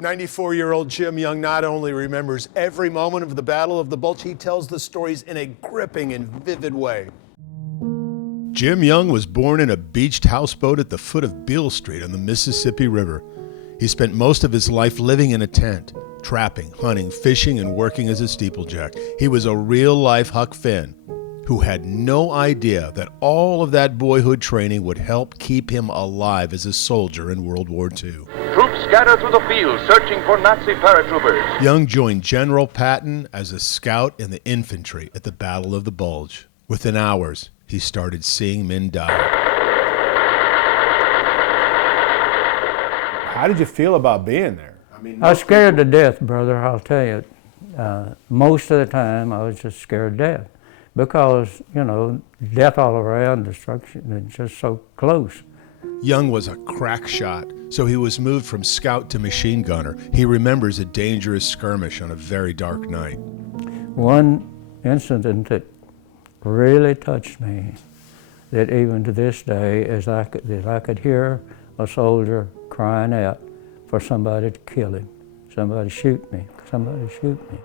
94-year-old Jim Young not only remembers every moment of the Battle of the Bulge, he tells the stories in a gripping and vivid way. Jim Young was born in a beached houseboat at the foot of Beale Street on the Mississippi River. He spent most of his life living in a tent, trapping, hunting, fishing, and working as a steeplejack. He was a real-life Huck Finn who had no idea that all of that boyhood training would help keep him alive as a soldier in World War II. Troops scatter through the field searching for Nazi paratroopers. Young joined General Patton as a scout in the infantry at the Battle of the Bulge. Within hours, he started seeing men die. How did you feel about being there? I was scared to death, brother, I'll tell you. Most of the time, I was just scared to death. Because, you know, death all around, destruction, it's just so close. Young was a crack shot, so he was moved from scout to machine gunner. He remembers a dangerous skirmish on a very dark night. One incident that really touched me, that even to this day, is that I could hear a soldier crying out for somebody to kill him. Somebody shoot me, somebody shoot me.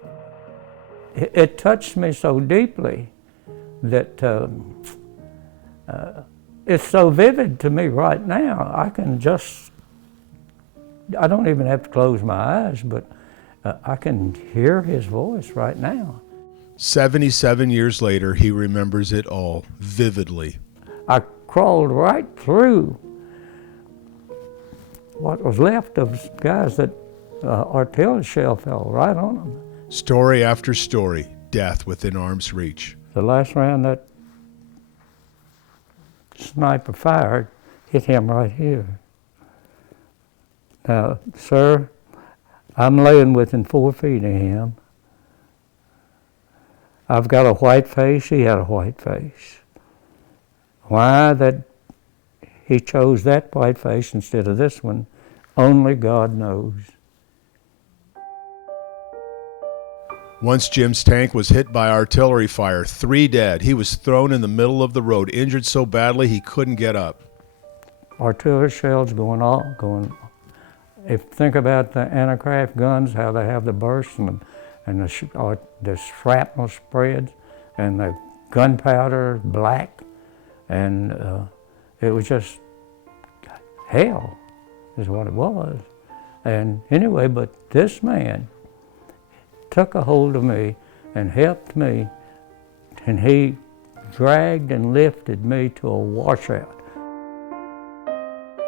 It touched me so deeply that it's so vivid to me right now. I don't even have to close my eyes, but I can hear his voice right now. 77 years later, he remembers it all vividly. I crawled right through what was left of guys that artillery shell fell right on them. Story after story, death within arm's reach. The last round that sniper fired hit him right here. Now, sir, I'm laying within 4 feet of him. I've got a white face, he had a white face. Why that he chose that white face instead of this one, only God knows. Once Jim's tank was hit by artillery fire, 3 dead. He was thrown in the middle of the road, injured so badly he couldn't get up. Artillery shells going off. Think about the anti-craft guns, how they have the bursts and the shrapnel spreads and the gunpowder black, and it was just hell is what it was. And anyway, but this man took a hold of me and helped me, and he dragged and lifted me to a washout.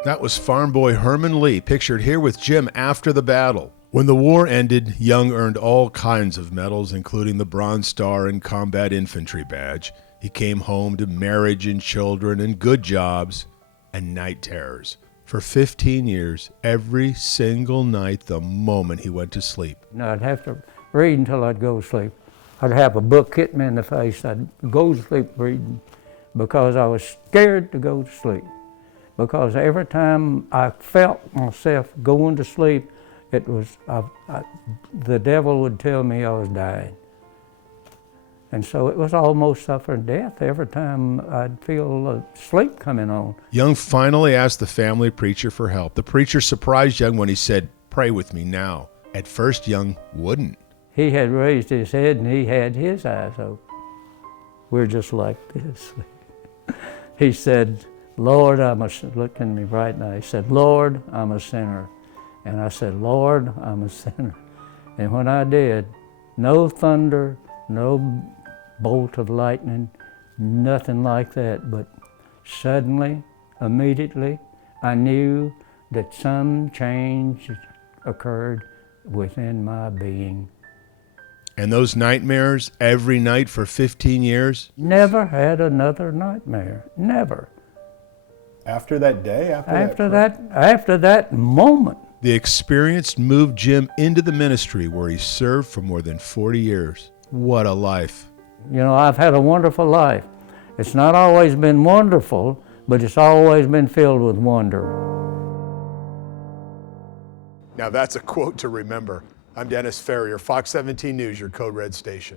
That was farm boy Herman Lee, pictured here with Jim after the battle. When the war ended, Young earned all kinds of medals, including the Bronze Star and Combat Infantry Badge. He came home to marriage and children and good jobs and night terrors. For 15 years, every single night, the moment he went to sleep. Now, I'd have to read until I'd go to sleep. I'd have a book hit me in the face. I'd go to sleep reading because I was scared to go to sleep. Because every time I felt myself going to sleep, it was the devil would tell me I was dying. And so it was almost suffering death every time I'd feel sleep coming on. Young finally asked the family preacher for help. The preacher surprised Young when he said, "Pray with me now." At first, Young wouldn't. He had raised his head and he had his eyes open. We're just like this. He said, "Lord, look at me right now." He said, "Lord, I'm a sinner." And I said, "Lord, I'm a sinner." And when I did, no thunder, no bolt of lightning, nothing like that, but suddenly, immediately, I knew that some change occurred within my being. And those nightmares every night for 15 years? Never had another nightmare, never. After that day? After that moment. The experience moved Jim into the ministry where he served for more than 40 years. What a life. You know, I've had a wonderful life. It's not always been wonderful, but it's always been filled with wonder. Now that's a quote to remember. I'm Dennis Ferrier, Fox 17 News, your Code Red station.